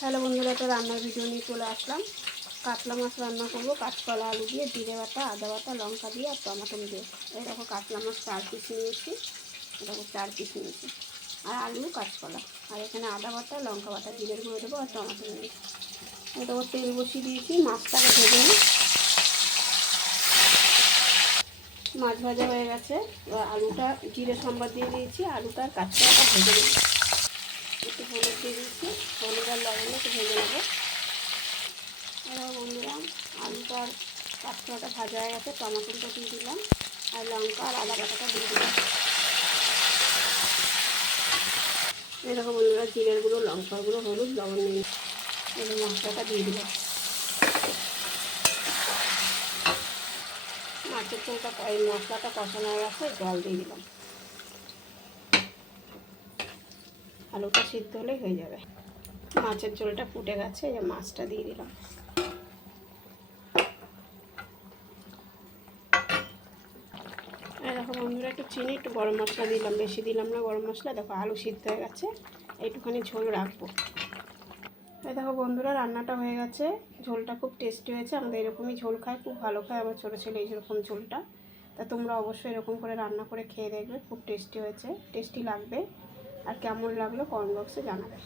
Hello বন্ধুরা একটা রান্নার ভিডিও নিয়ে চলে আসলাম। কাতলা মাছ রান্না করব। কাঁচকলা আলু দিয়ে, জিরে বাটা, আদা বাটা, লঙ্কা দিয়ে আর টমেটো দিয়ে। এই দেখো কাতলা মাছ চার পিস নিয়েছি। দেখো চার পিস নিয়েছি। আর আলু, কাঁচকলা। আর এখানে আদা বাটা, লঙ্কা বাটা, জিরের গুঁড়ো দেবো আর টমেটো নিয়েছি দেখো তেল বসিয়ে দিয়েছি, মাছটাকে ভেজে নিই। মাছ ভাজা হয়ে গেছে। আলুটা, জিরে সম্বাদ দিয়ে দিয়েছি, আলুটা কাঁচকলাটা ভেজে নিই একটু হলুদ দিয়ে দিচ্ছি হলুদ আর লবণ একটু ভেজে নেব এবার বন্ধুরা আলুটা আর কাঁচকলাটা ভাজা হয়ে গেছে, টমেটোটা দিয়ে দিলাম, আর লঙ্কা আর আদা বাটাটা দিয়ে দিলাম। এরকম বন্ধুরা, জিরের গুঁড়ো, লঙ্কার গুঁড়ো, হলুদ, লবণ নিয়ে এবার মশলাটা দিয়ে দিলাম। মাছের চোলটা এই মশলাটা কষানো হয়ে গেছে, জল দিয়ে দিলাম। আলুটা সিদ্ধ হলেই হয়ে যাবে। মাছের ঝোলটা ফুটে গেছে যে মাছটা দিয়ে দিলাম। দেখো বন্ধুরা, একটু চিনি, একটু গরম মশলা দিলাম, বেশি দিলাম না গরম মশলা। দেখো আলু সিদ্ধ হয়ে গেছে, একটুখানি ঝোল রাখব। এই দেখো বন্ধুরা, রান্নাটা হয়ে গেছে। ঝোলটা খুব টেস্টি হয়েছে, আমাদের এরকমই ঝোল খায়, খুব ভালো খায় আমার ছোটো ছেলে এইরকম ঝোলটা। তা তোমরা অবশ্যই এরকম করে রান্না করে খেয়ে দেখবে, খুব টেস্টি হয়েছে টেস্টি লাগবে। আর কেমন লাগল কমেন্ট বক্সে জানাবে।